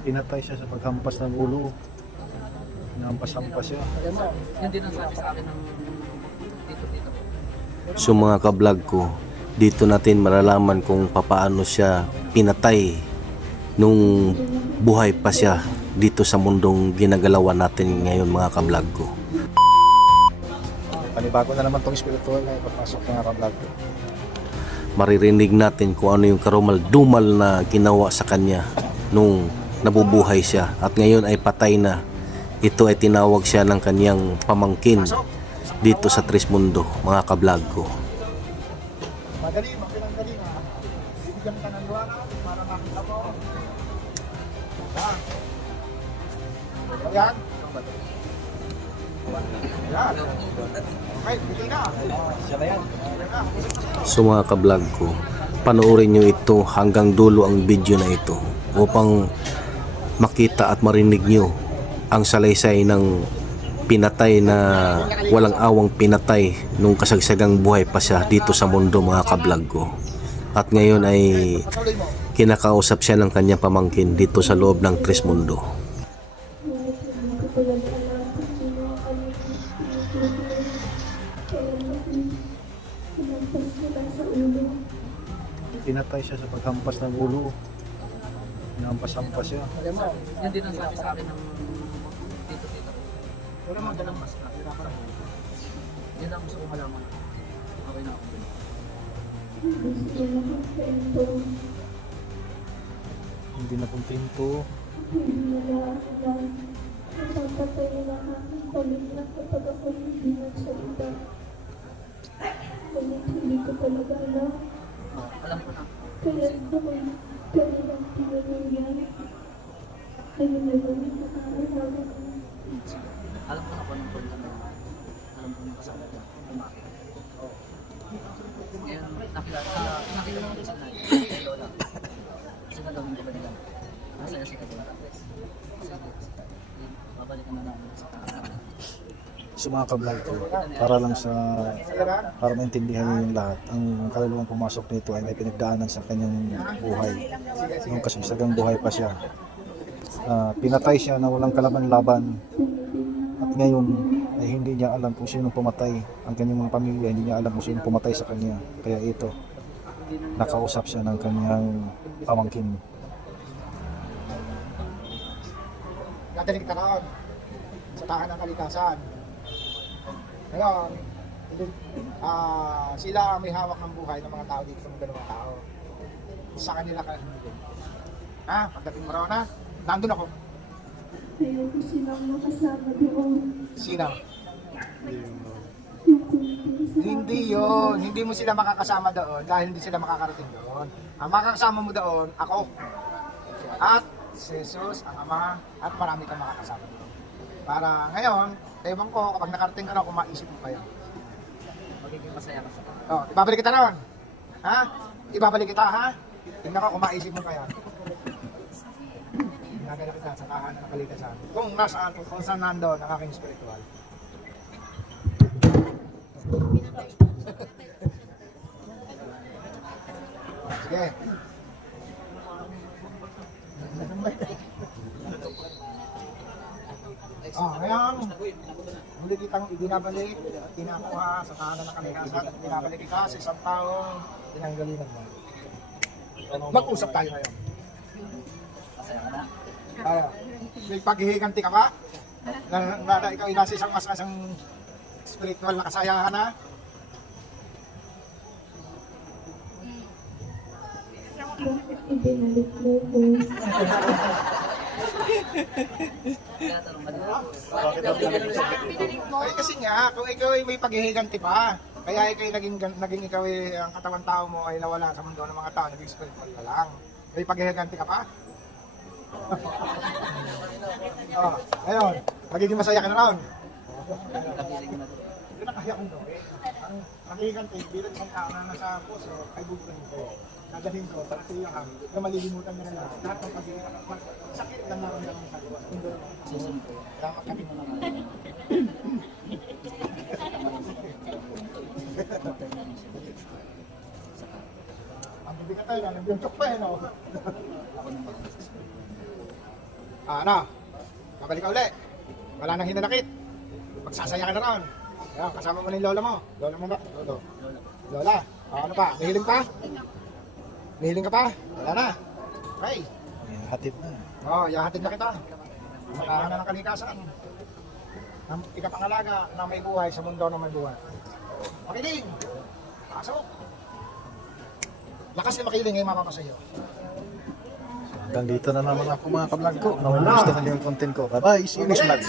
Pinatay siya sa paghampas ng ulo. Hinampas-hampas siya. Yun din ang sabi sa akin ng dito. So mga ka-vlog ko, dito natin malalaman kung papaano siya pinatay nung buhay pa siya dito sa mundong ginagalawan natin ngayon mga ka-vlog ko. Panibago na naman tong spiritual na ipapasok ng ka-vlog ko. Maririnig natin kung ano yung karumal-dumal na ginawa sa kanya nung nabubuhay siya at ngayon ay patay na. Ito ay tinawag siya ng kanyang pamangkin dito sa Trismundo mga ka-vlog ko. Madali, makinang-dali nga. Bibigyan ka ng luwana para makita mo. Yan. Yan. Okay, bigay na. Siya na yan. So mga ka-vlog ko, panoorin nyo ito hanggang dulo ang video na ito upang makita at marinig nyo ang salaysay ng pinatay na walang awang pinatay nung kasagsagang buhay pa siya dito sa mundo mga ka-vlog ko. At ngayon ay kinakausap siya ng kanyang pamangkin dito sa loob ng Trismundo. Pinatay siya sa paghampas ng ulo. Hinampas-hampas siya. Yun din ang sabi sa akin ng dito. Wala mang dalang mas na. Yun ang gusto ko malaman. Okay na ako. Hindi na kontento. Hindi ko talaga alam. Alam ko na. Kaya naman, talagang pinangyayaan. Kaya naman, nakakalaman ko. Alam ko na kung anong problema. Alam ko yung kasama ko. Ngayon, nakilala ko din sila kay Lola. Kasi nagawin ko ba nila? Masaya sila doon. Kasi babalikan na namin sa So mga ka-vlog ko, para maintindihan niyo yung lahat, ang kaluluwang pumasok nito ay may pinagdaanan sa kanyang buhay. Yung kasagsagang buhay pa siya. Pinatay siya na walang kalaban-laban. At ngayon ay hindi niya alam kung sino pumatay. Ang kanyang mga pamilya, hindi niya alam kung sino pumatay sa kanya. Kaya ito, nakausap siya ng kanyang pamangkin. Nadaling ka noon sa tahan ng kalikasan. Ngayon, sila ang may hawak ng buhay ng mga tao dito sa mga tao. Sa kanila ka hindi. Pagdating mo raw na, nandun ako. Kaya ko silang makasama doon. Sino? Yung kumpin sa Hindi yun. Hindi mo sila makakasama doon dahil hindi sila makakarating doon. Ang makakasama mo doon, ako. At si Jesus, ang Ama, at marami kang makakasama doon. Para ngayon, ewan ko, kapag nakarating ka na, kung maisip mo pa yan. magiging masaya ka sa kanila. Ibabalik kita naman. Ha? Ibabalik kita, ha? Tingnan ko kung maisip mo pa yan. Ginagala kita sa tahanan ng kalikasan. Kung saan nandun ang aking spiritual. Sige. Ngayon, muli kitang ibinabalik at kinakuha sa tahanan ng kalikasan at binabalik kita sa isang taong tinanggalingan mo. Mag-usap tayo ngayon. Masaya ka na? May paghihiganti ka ba? Na ikaw ay nasa isang isang spiritual na kasayahan na? ibinalik mo ko. Tinatanong ka nila. Ay kasi nga, kung ikaw ay may paghihiganti pa, kaya ikaw ay naging ikaw ay ang katawan tao mo ay nawala sa mundo ng mga tao, naging spiritual ka lang. May paghihiganti ka pa? Ngayon, magiging masaya ka na raon. Hindi na kaya kong gawin. Ang paghihiganti bilang isang tao na nasa puso ay bubukin ko. Nagahin ko para sa iyo na malilimutan mo na lahat ng paghihiganti. Sakit lang naman naman sa gawa. Susunod ko. Kaya makapit mo naman. Ang Bigat tayo na, nabiyuntok pa eh, no? Ako nung pag-assess. Ano? Babalik ka uli. Wala nang hinanakit. Magsasaya ka na ron. Ayan, kasama mo na yung lola mo. Lola mo ba? Lolo. Lola. Ano pa? Nahiling pa? Nahiling ka pa? Wala na. Okay. Ayan, hatid na. Ihahatid na kita. Matahan na ng kalikasan. Ang ikapangalaga na may buhay sa mundo na may buhay. Makiling! Pasok! Lakas na makiling ngayon mapapasayo. Hanggang dito na naman ako mga kablog ko. Kung gusto nyo yung content ko. Bye-bye. See you next vlog.